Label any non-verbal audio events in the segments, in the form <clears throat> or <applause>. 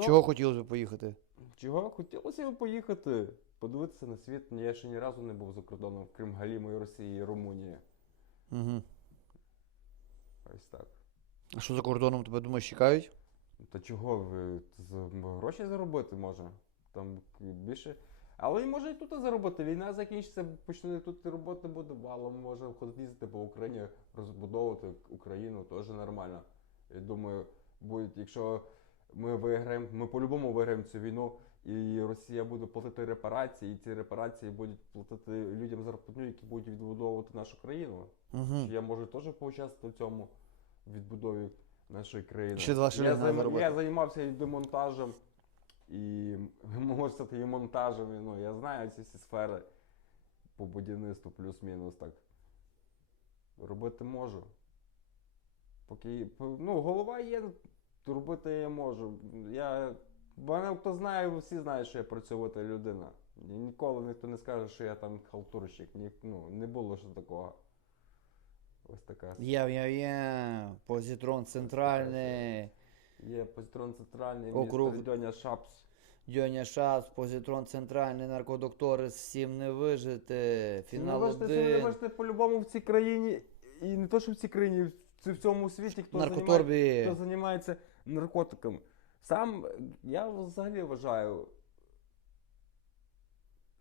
Ну, Чого хотілося б поїхати? Чого? Хотілося б поїхати, подивитися на світ. Я ще ні разу не був за кордоном, крім Галімої Росії і Румунії. Угу. Ось так. А що за кордоном тебе думаєш, чекають? Та чого ви гроші заробити може? Там більше. Але може і тут заробити. Війна закінчиться, почне тут роботи буде валом, може їздити по Україні, розбудовувати Україну, теж нормально. Я думаю, будуть, якщо ми виграємо, ми по-любому виграємо цю війну, і Росія буде платити репарації, і ці репарації будуть платити людям зарплатню, які будуть відбудовувати нашу країну. Угу. Я можу теж поучаствувати в цьому відбудові нашої країни. Ще два я, займ- я займався і демонтажем, і <laughs> можу сказати, і монтажем. Ну, я знаю ці всі сфери по будівництву, плюс-мінус так. Робити можу. Поки ну, голова є, робити я можу. Я, мене хто знає, всі знають, що я працьовита людина. І ніколи ніхто не скаже, що я там халтурщик. Ні, ну, не було ще такого. Ось така. Я-я-я, позитрон центральний, Є позитрон центральний, Округ. містер Дьоня Шапс. Дьоня Шац, позитрон центральний, наркодоктори, всім не вижити, фінал ви ж те- один. ж те по-любому в цій країні, і не то, що в цій країні, в, цьому світі, хто, займає, хто займається наркотиками. Сам я взагалі вважаю,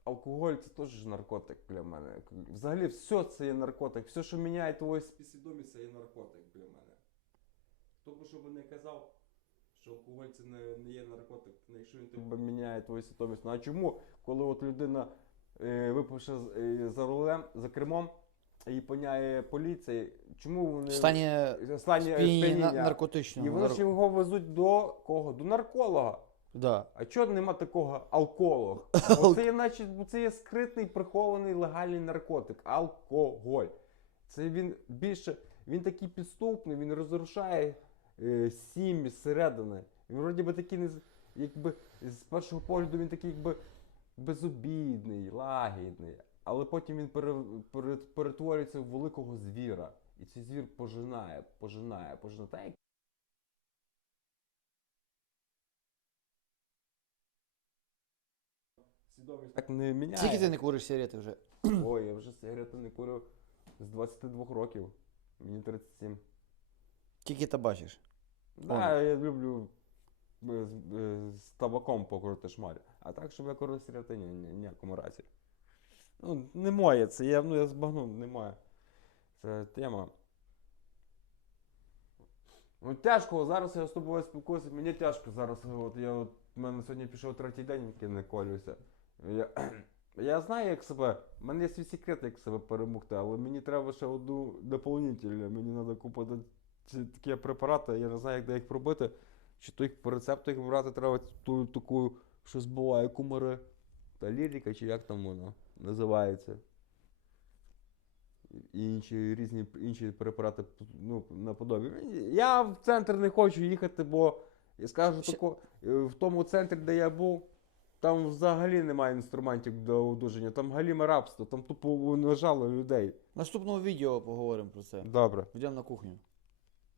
алкоголь це теж наркотик для мене. Взагалі все це є наркотик. Все, що міняє твою свідомість, це є наркотик для мене. Хто би що би не казав, що алкоголь це не, не є наркотик, якщо він тебе міняє твою свідомість. Ну а чому, коли от людина е, випивши е, за рулем, за кермом, і поняє поліція, чому вони стані сп'яніння наркотичного. І вони ж його везуть до кого? До нарколога. Да. А чого нема такого алколог? <laughs> Бо це є, наче, це є скритний, прихований легальний наркотик. Алкоголь. Це він більше, він такий підступний, він розрушає е, сім'ї зсередини. Він вроді би такий, не з- якби з першого погляду він такий якби безобідний, лагідний. Але потім він пере, пере- перетворюється в великого звіра. І цей звір пожинає, пожинає, пожинає. Так, як свідомість так не міняє. Скільки ти не куриш сигарети вже? <clears throat> Ой, я вже сигарети не курю з 22 років. Мені 37. Тільки та бачиш. Да, я люблю е, з, е, з табаком покрути шмаль. А так, щоб я курив сигарети, ні, ні, ніякому разі. Ну, не моє це, я, ну, я збагнув, не моє. Це тема. Ну, тяжко, зараз я з тобою спілкуюся, мені тяжко зараз. От я от, в мене сьогодні пішов третій день, який не колюся. Я, <clears throat> я знаю, як себе. У мене є свій секрет, як себе перемогти, але мені треба ще одну доповнительну. Мені треба купити такі препарати, я не знаю, як де їх пробити. Чи то їх по рецепту їх брати треба ту таку, що збиває кумари. Та лірика, чи як там воно називається. І інші різні інші препарати ну, наподобі. Я в центр не хочу їхати, бо я скажу Ще- тако, е, в тому центрі, де я був, там взагалі немає інструментів для одужання. Там галіме рабство, там тупо нажало людей. Наступного відео поговоримо про це. Добре. Йдемо на кухню.